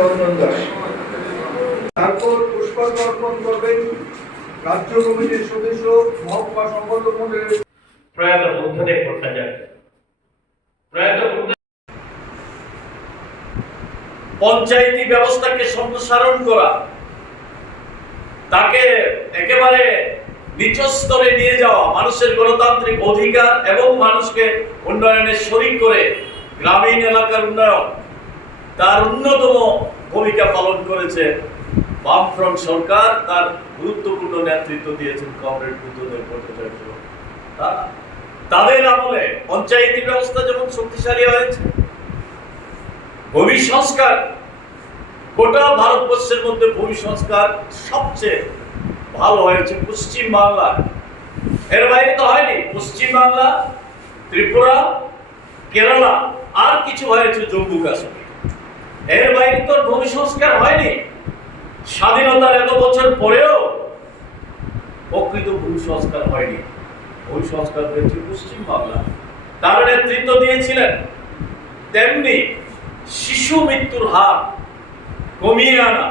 রঞ্জন তারপর অর্পণ করবেন রাজ্য কমিটির সদস্য মহকুমা প্রয়াত বুদ্ধদেব ভট্টাচার্য। পঞ্চায়েতি ব্যবস্থাকে সম্প্রসারণ করা, তাকে একেবারে নিচ স্তরে নিয়ে যাওয়া, মানুষের গণতান্ত্রিক অধিকার এবং মানুষকে উন্নয়নের শরিক করে গ্রামীণ এলাকার উন্নয়ন তার অন্যতম ভূমিকা পালন করেছে বামফ্রন্ট সরকার। তার গুরুত্বপূর্ণ নেতৃত্ব দিয়েছেন কমরেড বুদ্ধদেব ভট্টাচার্য। তাদের আমলে পঞ্চায়েতি ব্যবস্থা যেমন শক্তিশালী হয়েছে, ভূমি সংস্কার, গোটা ভারতবর্ষের মধ্যে ভূমি সংস্কার সবচেয়ে ভালো হয়েছে পশ্চিম বাংলা। এর বাইরে তো হয়নি, পশ্চিম বাংলা, ত্রিপুরা, কেরালা, আর কিছু হয়েছে জম্মু কাশ্মীর। এর বাইরে তো ভূমি সংস্কার হয়নি। স্বাধীনতার এত বছর পরেও প্রকৃত ভূমি সংস্কার হয়নি। ভূমি সংস্কার হয়েছে পশ্চিম বাংলা। তার নেতৃত্ব দিয়েছিলেন তেমনি শিশু মৃত্যুর হার কমিয়ে আনা,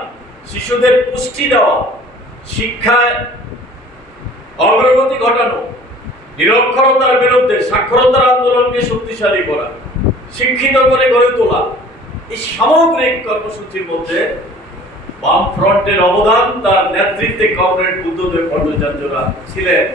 শিশুদের পুষ্টি দেওয়া, শিক্ষায় অগ্রগতি ঘটানো, নিরক্ষরতার বিরুদ্ধে সাক্ষরতার আন্দোলনকে শক্তিশালী করা, শিক্ষিত করে গড়ে তোলা এই সামগ্রিক কর্মসূচির মধ্যে বাম ফ্রন্টের অবদান তার নেতৃত্বে কমরেড বুদ্ধদেব ভট্টাচার্যরা ছিলেন।